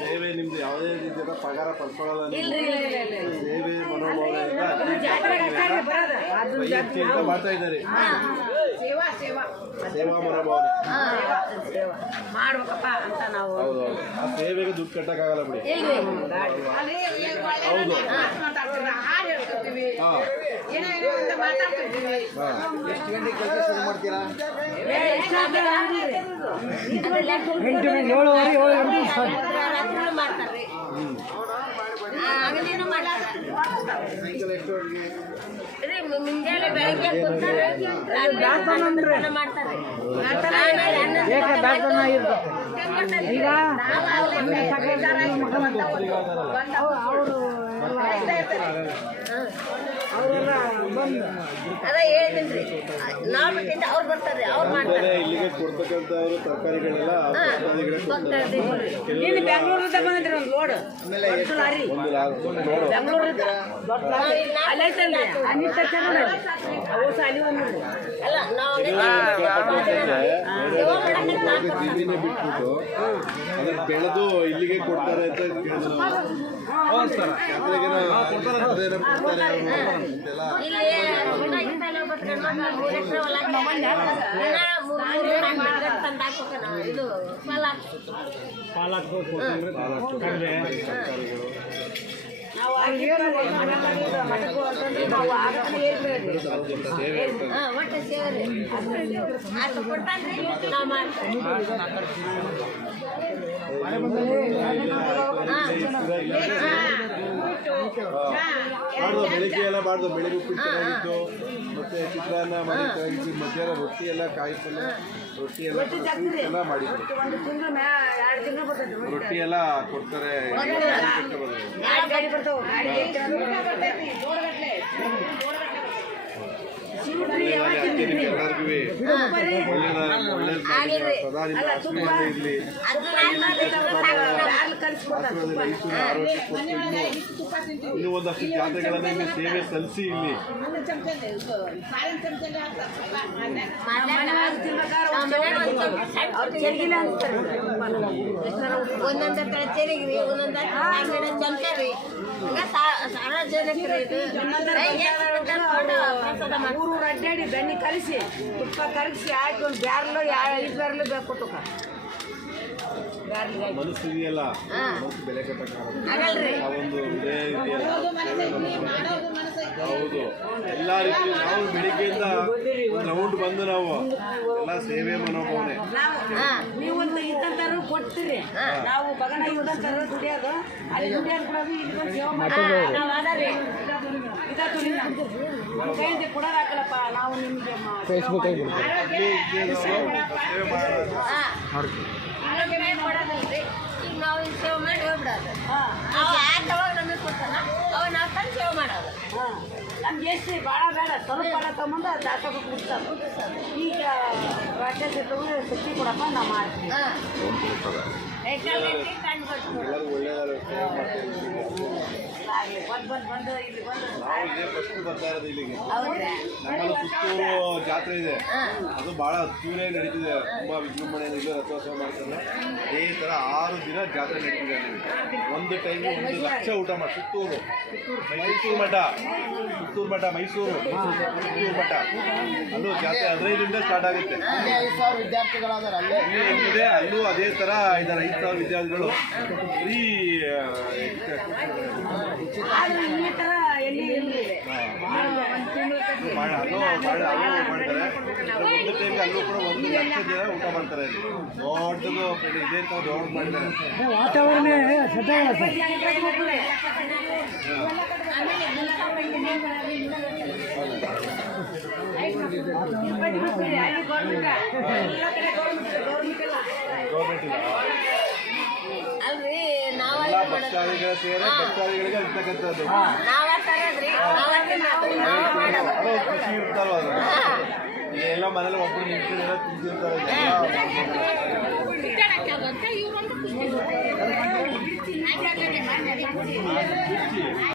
ಸೇವೆ ನಿಮ್ದು ಯಾವುದೇ ರೀತಿಯ ಪಗಾರ ಪಡ್ಕೊಳ್ಳಲ್ಲ. ಸೇವೆ ಮನೋಭಾವನೆಯಿಂದ ಮಾಡ್ತಾ ಇದ್ದಾರೆ. ಸೇವಾ ಮನೋಭಾವನೆ ಮಾಡ್ಬೇಕಪ್ಪ ಅಂತ ನಾವು. ಹೌದು, ಆ ಸೇವೆಗೆ ದುಡ್ಡು ಕಟ್ಟಕ್ಕಾಗಲ್ಲ ಬಿಡಿ. ಹೌದು, ಎಷ್ಟು ಗಂಟೆಗೆ ಕೆಲಸ ಶುರು ಮಾಡ್ತೀರಾ? 8 ಮಾಡ್ತಾರೆ. ಮುಂಜಾನೆ ಬೆಳಗ್ಗೆ ಮಾಡ್ತಾರೆ. ಅದ ಹೇಳಿದ್ರಿ, ನಾವ್ ಬಿಟ್ಟಿದ್ದ ಅವ್ರು ಬರ್ತಾರೆ, ಅವ್ರು ಮಾಡ್ತಾರೆ. ಇಲ್ಲಿಗೆ ಕೊಡ್ತಕ್ಕಂಥವ್ರು ತರಕಾರಿಗಳೆಲ್ಲ ಬೆಂಗಳೂರಿಂದ ಬಂದಿದ್ರಿ ಒಂದು ಲೋಡ್. ಅಲ್ಲ ನಾವು ಬಿಟ್ಬಿಟ್ಟು ಅದನ್ನ ಬೆಳೆದು ಇಲ್ಲಿಗೆ ಕೊಡ್ತಾರೆ ಅಂತ ಇದು ಒಟ್ಟು ಸೇರಿ ಅದು ಕೊಡ್ತಾನ್ರಿ ನಾವು ಮಾಡ್ತೀವಿ. ಬೆಳಿಗ್ಗೆ ಎಲ್ಲ ಮಾಡ್ದು, ಬೆಳಿಗ್ಗೆ ಉಪ್ಪಿಟ್ಟು ಚೆನ್ನಾಗಿತ್ತು, ಮತ್ತೆ ಚಿತ್ರಾನ್ನ ಮಾಡಿದ್ದಾಗಿತ್ತು, ಮಧ್ಯಾಹ್ನ ರೊಟ್ಟಿ ಎಲ್ಲ ಕಾಯಿ ಪಲ್ಯ, ರೊಟ್ಟಿ ಎಲ್ಲ ಎಲ್ಲ ಮಾಡಿದ್ರು. ರೊಟ್ಟಿ ಎಲ್ಲ ಕೊಡ್ತಾರೆ. ಎಲ್ಲರಿಗೂ ಇರ್ಲಿ, ಇನ್ನೂ ಒಂದಷ್ಟು ಜಾತ್ರೆಗಳನ್ನ ಇಲ್ಲಿ ಸೇವೆ ಸಲ್ಲಿಸಿ ಇಲ್ಲಿ ಒಂದೊಂದ ಚೆರಿಗ್ರಿ, ಒಂದೊಂದ ಚಮಚರಿ, ಊರು ಅಡ್ಡಾಡಿ ಬೆಣ್ಣೆ ಕಲಿಸಿ ತುಪ್ಪ ಕರಗಿಸಿ ಹಾಕಿ ಒಂದು ಬ್ಯಾರ್ಲು 5 ಬ್ಯಾರ್ಲು ಬೇಕು ಕೊಟ್ಟು ಮನಸ್ಸು ಇದೆಯಲ್ಲ, ಮನಸ್ಸು ಬೆಲೆ ಕಟ್ಟಕ್ಕಾಗಲ್ಲ. ಒಂದು ಹೌದು, ಎಲ್ಲ ರೀತಿ ನಾವು ಬೆಳಿಗ್ಗೆಯಿಂದ ಒಂದು ರೌಂಡ್ ಬಂದು ನಾವು ಎಲ್ಲ ಸೇವೆ ಮನೋಭಾವನೆ. ನೀವು ಒಂದು ಇದ್ದಂತಾರು ಕೊಡ್ತೀರಿ, ನಾವು ಬಗಣ ಇದ್ದಂತಾರು ದುಡಿಯೋದು, ಅಲ್ಲಿ ದುಡಿಯೋದು ಕೊಡೋದು, ಇಲ್ಲಿ ಸೇವೆ ಮಾಡೋದು. ನಮ್ಮ ಕೈಯಿಂದ ಕೊಡೋದು ಹಾಕಲ್ಲಪ್ಪ, ನಾವು ನಿಮಗೆ ಕೊಡೋದಲ್ರಿ. ಈಗ ನಾವು ಇಲ್ಲಿ ಸೇವೆ ಮಾಡಿ ಹೋಗ್ಬಿಡೋದು. ಅವ ಆಟವಾಗ ನಮಗೆ ಕೊಡ್ತಾನ, ಅವ ನಾವು ತಂದು ಸೇವೆ ಮಾಡೋದು. ನಮ್ಗೆ ಎಷ್ಟು ಭಾಳ ಬೇಡ, ಸ್ವಲ್ಪ ಭಾಳ ತಗೊಂಡು ಅದು ಹಾಕೋದು ಬಿಡ್ತಾರೆ. ಈಗ ರಾಜ್ಯ ಶಕ್ತಿ ಕೊಡಪ್ಪ ನಾವು ಮಾಡ್ತೀವಿ. ನಮ್ಮಲ್ಲಿ ಪುತ್ತೂರು ಜಾತ್ರೆ ಇದೆ, ಅದು ಬಹಳ ಅದ್ದೂರಿಯಾಗಿ ನಡೀತಿದೆ. ತುಂಬಾ ವಿಜೃಂಭಣೆಯಿಂದ ಇಲ್ಲಿ ರಥೋತ್ಸವ ಮಾಡ್ತಾರೆ. ಅದೇ ತರ 6 ದಿನ ಜಾತ್ರೆ ನಡೀತಿದೆ. ಒಂದು ಟೈಮ್ 1 ಲಕ್ಷ ಊಟ ಮಾಡಿ ಮಠ, ಮೈಸೂರು ಮಠ, ಪುತ್ತೂರು ಮಠ, ಅಲ್ಲೂ ಜಾತ್ರೆ 15ರಿಂದ ಸ್ಟಾರ್ಟ್ ಆಗುತ್ತೆ. 5,000 ವಿದ್ಯಾರ್ಥಿಗಳಾದ್ರೆ ಇದೆ, ಅಲ್ಲೂ ಅದೇ ತರ ಇದ್ದಾರೆ. 5,000 ವಿದ್ಯಾರ್ಥಿಗಳು ಫ್ರೀ ಮಾಡ್ತಾರೆ. ಒಂದು ಟೈಮ್ಗೆ ಅಲ್ಲೂ ಕೂಡ 1 ಲಕ್ಷ ಜನ ಊಟ ಮಾಡ್ತಾರೆ. ದೊಡ್ಡದು ಇದೇ ತರ ದೊಡ್ಡ ಮಾಡಿದ್ದಾರೆ. ವಾತಾವರಣ ಗೌರ್ಮೆಂಟ್ ಇಲ್ಲ. ಅಲ್ರಿ ಎಲ್ಲ ಭಕ್ತಾದಿಗಳ ಸೇರಿ ಭಕ್ತಾದಿಗಳಿಗೆ ಇರ್ತಕ್ಕಂಥದ್ದು ಖುಷಿ ಇರ್ತಾರೋ ಅದು. ಎಲ್ಲ ಮನೇಲಿ ಒಬ್ಬರು ನಿಂತಿರ್ತಾರೆ, ತಿಂತಿರ್ತಾರೆ.